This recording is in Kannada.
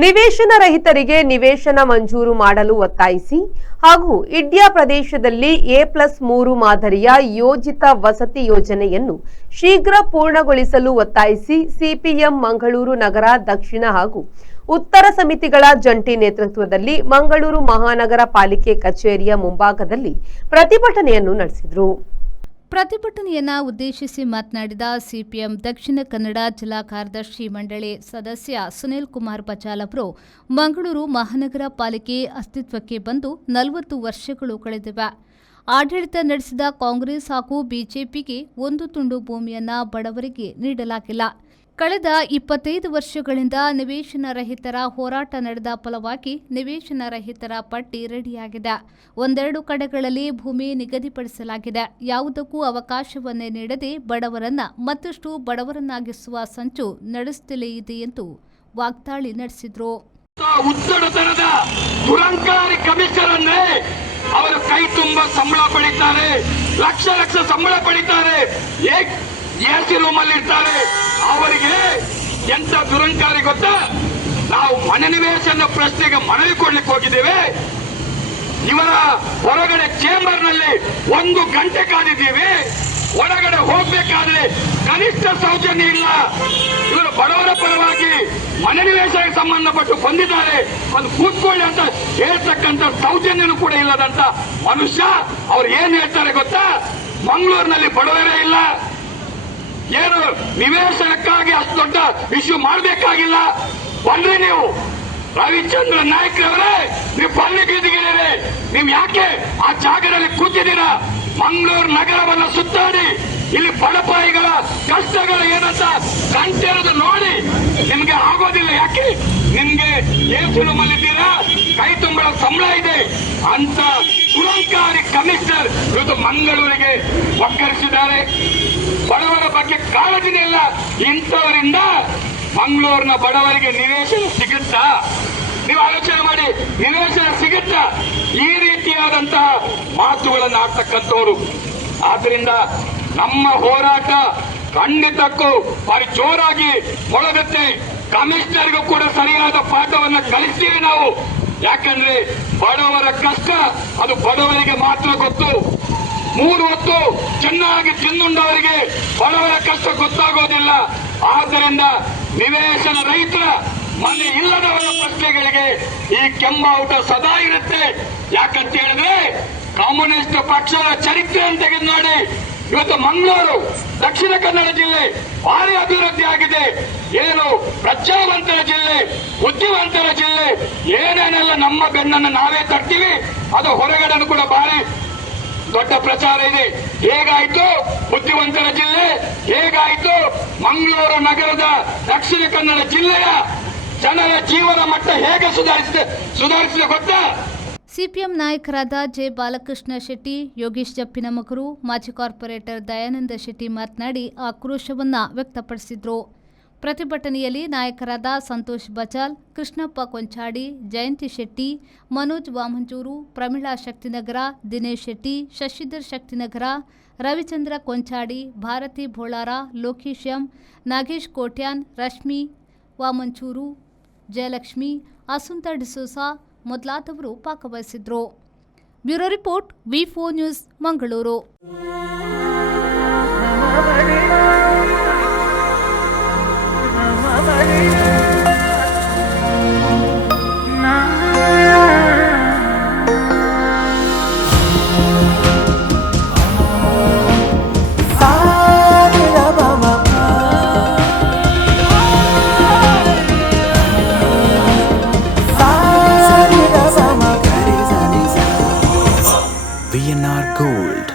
ನಿವೇಶನ ರಹಿತರಿಗೆ ನಿವೇಶನ ಮಂಜೂರು ಮಾಡಲು ಒತ್ತಾಯಿಸಿ ಹಾಗೂ ಇಡ್ಯಾ ಪ್ರದೇಶದಲ್ಲಿ A+3 ಮಾದರಿಯ ಯೋಜಿತ ವಸತಿ ಯೋಜನೆಯನ್ನು ಶೀಘ್ರ ಪೂರ್ಣಗೊಳಿಸಲು ಒತ್ತಾಯಿಸಿ ಸಿಪಿಎಂ ಮಂಗಳೂರು ನಗರ ದಕ್ಷಿಣ ಹಾಗೂ ಉತ್ತರ ಸಮಿತಿಗಳ ಜಂಟಿ ನೇತೃತ್ವದಲ್ಲಿ ಮಂಗಳೂರು ಮಹಾನಗರ ಪಾಲಿಕೆ ಕಚೇರಿಯ ಮುಂಭಾಗದಲ್ಲಿ ಪ್ರತಿಭಟನೆಯನ್ನು ನಡೆಸಿದರು. ಪ್ರತಿಭಟನೆಯನ್ನ ಉದ್ದೇಶಿಸಿ ಮಾತನಾಡಿದ ಸಿಪಿಎಂ ದಕ್ಷಿಣ ಕನ್ನಡ ಜಿಲ್ಲಾ ಕಾರ್ಯದರ್ಶಿ ಮಂಡಳಿ ಸದಸ್ಯ ಸುನಿಲ್ ಕುಮಾರ್ ಬಚಾಲ್ ಅವರು, ಮಂಗಳೂರು ಮಹಾನಗರ ಪಾಲಿಕೆ ಅಸ್ತಿತ್ವಕ್ಕೆ ಬಂದು 40 ವರ್ಷಗಳು ಕಳೆದಿವೆ. ಆಡಳಿತ ನಡೆಸಿದ ಕಾಂಗ್ರೆಸ್ ಹಾಗೂ ಬಿಜೆಪಿಗೆ ಒಂದು ತುಂಡು ಭೂಮಿಯನ್ನ ಬಡವರಿಗೆ ನೀಡಲಾಗಿಲ್ಲ. ಕಳೆದ 25 ವರ್ಷಗಳಿಂದ ನಿವೇಶನ ರಹಿತರ ಹೋರಾಟ ನಡೆದ ಫಲವಾಗಿ ನಿವೇಶನ ರಹಿತರ ಪಟ್ಟಿ ರೆಡಿಯಾಗಿದೆ. ಒಂದೆರಡು ಕಡೆಗಳಲ್ಲಿ ಭೂಮಿ ನಿಗದಿಪಡಿಸಲಾಗಿದೆ. ಯಾವುದಕ್ಕೂ ಅವಕಾಶವನ್ನೇ ನೀಡದೆ ಬಡವರನ್ನ ಮತ್ತಷ್ಟು ಬಡವರನ್ನಾಗಿಸುವ ಸಂಚು ನಡೆಸುತ್ತಲೇ ಇದೆ ಎಂದು ವಾಗ್ದಾಳಿ ನಡೆಸಿದರು. ಉದ್ದಡತನದ ದುರಂಕಾರಿ ಕಮಿಷನರ್ ಅಂದ್ರೆ ಅವರು ಕೈ ತುಂಬ ಸಂಬಳ ಪಡಿತಾರೆ, ಲಕ್ಷ ಲಕ್ಷ ಸಂಬಳ ಪಡಿತಾರೆ, ಎಸಿ ರೂಮ್ ಅಲ್ಲಿ ಇರ್ತಾರೆ. ಅವರಿಗೆ ಎಂತ ದುರಂಕಾರಿ ಗೊತ್ತಾ? ನಾವು ಮನೆ ನಿವೇಶನ ಪ್ರಶ್ನೆಗೆ ಮನವಿ ಕೊಡ್ಲಿಕ್ಕೆ ಹೋಗಿದ್ದೇವೆ. ಇವರ ಹೊರಗಡೆ ಚೇಂಬರ್ ನಲ್ಲಿ 1 ಗಂಟೆ ಕಾದಿದ್ದೀವಿ. ಒಳಗಡೆ ಹೋಗ್ಬೇಕಾದ್ರೆ ಕನಿಷ್ಠ ಸೌಜನ್ಯ ಇಲ್ಲ. ಇವರು ಬಡವರ ಪರವಾಗಿ ಮನೆ ನಿವೇಶನಕ್ಕೆ ಸಂಬಂಧಪಟ್ಟು ಬಂದಿದ್ದಾರೆ, ಒಂದು ಕೂತ್ಕೊಳ್ಳಿ ಅಂತ ಹೇಳ್ತಕ್ಕಂಥ ಸೌಜನ್ಯನೂ ಕೂಡ ಇಲ್ಲದಂತ ಮನುಷ್ಯ. ಅವ್ರು ಏನ್ ಹೇಳ್ತಾರೆ ಗೊತ್ತಾ? ಮಂಗಳೂರಿನಲ್ಲಿ ಬಡವರೇ ಇಲ್ಲ, ಏನು ನಿವೇಶನಕ್ಕಾಗಿ ಅಷ್ಟು ದೊಡ್ಡ ಇಶ್ಯೂ ಮಾಡಬೇಕಾಗಿಲ್ಲ. ಬನ್ರಿ ನೀವು ರವಿಚಂದ್ರ ನಾಯ್ಕರವರೇ, ನೀವು ಬನ್ನಿ ಬೀದಿಗಿಳಿರಿ. ನೀವು ಯಾಕೆ ಆ ಜಾಗದಲ್ಲಿ ಕೂತಿದ್ದೀರಾ? ಮಂಗಳೂರು ನಗರವನ್ನು ಸುತ್ತಾಡಿ ಇಲ್ಲಿ ಬಡಪಾಯಿಗಳ ಕಷ್ಟಗಳು ಏನಂತ ಕಂಠೆರೆದು ನೋಡಿ. ನಿಮ್ಗೆ ಆಗೋದಿಲ್ಲ. ಯಾಕೆ? ನಿಮ್ಗೆ ಏಸು ರೂಮಲ್ಲಿದ್ದೀರಾ, ಕೈ ತುಂಬಳ ಸಂಬಳ ಇದೆ ಅಂತ ದುರಂಕಾರಿ ಕಮಿಷನರ್ ಇವತ್ತು ಮಂಗಳೂರಿಗೆ ಒಕ್ಕರಿಸಿದ್ದಾರೆ. ಬಡವರ ಬಗ್ಗೆ ಕಾಳಜಿನೇ ಇಲ್ಲ. ಇಂಥವರಿಂದ ಮಂಗಳೂರಿನ ಬಡವರಿಗೆ ನಿವೇಶನ ಸಿಗುತ್ತಾ? ನೀವು ಆಲೋಚನೆ ಮಾಡಿ, ನಿವೇಶನ ಸಿಗುತ್ತಾ? ಈ ರೀತಿಯಾದಂತಹ ಮಾತುಗಳನ್ನು ಆಡ್ತಕ್ಕಂಥವ್ರು. ಆದ್ರಿಂದ ನಮ್ಮ ಹೋರಾಟ ಖಂಡಿತಕ್ಕೂ ಭಾರಿ ಜೋರಾಗಿ ಮೊಳಗುತ್ತೆ. ಕಮಿಷನರ್ಗೂ ಕೂಡ ಸರಿಯಾದ ಪಾಠವನ್ನು ಕಲಿಸ್ತೀವಿ ನಾವು. ಯಾಕಂದ್ರೆ ಬಡವರ ಕಷ್ಟ ಅದು ಬಡವರಿಗೆ ಮಾತ್ರ ಗೊತ್ತು. 3 ಹೊತ್ತು ಚೆನ್ನಾಗಿ ತಿನ್ನುಂಡವರಿಗೆ ಬಡವರ ಕಷ್ಟ ಗೊತ್ತಾಗೋದಿಲ್ಲ. ಆದ್ದರಿಂದ ನಿವೇಶನ ರಹಿತರ ಮನೆ ಇಲ್ಲದವರ ಪ್ರಶ್ನೆಗಳಿಗೆ ಈ ಕೆಂಬಾವುಟ ಸದಾ ಇರುತ್ತೆ. ಯಾಕಂತ ಹೇಳಿದ್ರೆ ಕಮ್ಯುನಿಸ್ಟ್ ಪಕ್ಷದ ಚರಿತ್ರೆಯನ್ನು ತೆಗೆದು ನೋಡಿ. ಇವತ್ತು ಮಂಗಳೂರು ದಕ್ಷಿಣ ಕನ್ನಡ ಜಿಲ್ಲೆ ಭಾರಿ ಅಭಿವೃದ್ಧಿ ಆಗಿದೆ. ಏನು ಪ್ರಜ್ಞಾವಂತರ ಜಿಲ್ಲೆ, ಬುದ್ಧಿವಂತರ ಜಿಲ್ಲೆ, ಏನೇನೆಲ್ಲ ನಮ್ಮ ಬೆನ್ನನ್ನು ನಾವೇ ತರ್ತೀವಿ ಅದು ಹೊರಗಡೆ ಕೂಡ ಭಾರಿ ದೊಡ್ಡ ಪ್ರಚಾರ ಇದೆ. ಹೇಗಾಯ್ತು ಬುದ್ಧಿವಂತರ ಜಿಲ್ಲೆ, ಹೇಗಾಯ್ತು ಮಂಗಳೂರು ನಗರದ ದಕ್ಷಿಣ ಕನ್ನಡ ಜಿಲ್ಲೆಯ ಜನರ ಜೀವನ ಮಟ್ಟ ಹೇಗೆ ಸುಧಾರಿಸಿದೆ ಗೊತ್ತಾ? ಸಿಪಿಎಂ ನಾಯಕರಾದ ಜೆ ಬಾಲಕೃಷ್ಣ ಶೆಟ್ಟಿ, ಯೋಗೀಶ್ ಜಪ್ಪಿನಮಕರು, ಮಾಜಿ ಕಾರ್ಪೊರೇಟರ್ ದಯಾನಂದ ಶೆಟ್ಟಿ ಮಾತನಾಡಿ ಆಕ್ರೋಶವನ್ನ ವ್ಯಕ್ತಪಡಿಸಿದರು. ಪ್ರತಿಭಟನೆಯಲ್ಲಿ ನಾಯಕರಾದ ಸಂತೋಷ್ ಬಚಾಲ್, ಕೃಷ್ಣಪ್ಪ ಕೊಂಚಾಡಿ, ಜಯಂತಿ ಶೆಟ್ಟಿ, ಮನೋಜ್ ವಾಮಂಜೂರು, ಪ್ರಮೀಳಾ ಶಕ್ತಿನಗರ, ದಿನೇಶ್ ಶೆಟ್ಟಿ, ಶಶಿಧರ್ ಶಕ್ತಿನಗರ, ರವಿಚಂದ್ರ ಕೊಂಚಾಡಿ, ಭಾರತಿ ಭೋಳಾರ, ಲೋಕೇಶ್ ಎಂ, ನಾಗೇಶ್ ಕೋಟ್ಯಾನ್, ರಶ್ಮಿ ವಾಮಂಚೂರು, ಜಯಲಕ್ಷ್ಮಿ, ಅಸುಂತ ಡಿಸೋಸಾ ಮೊದಲಾದವರು ಭಾಗವಹಿಸಿದ್ರು. ಬ್ಯೂರೋ ರಿಪೋರ್ಟ್, ವಿ4 ನ್ಯೂಸ್, ಮಂಗಳೂರು. VNR Gold.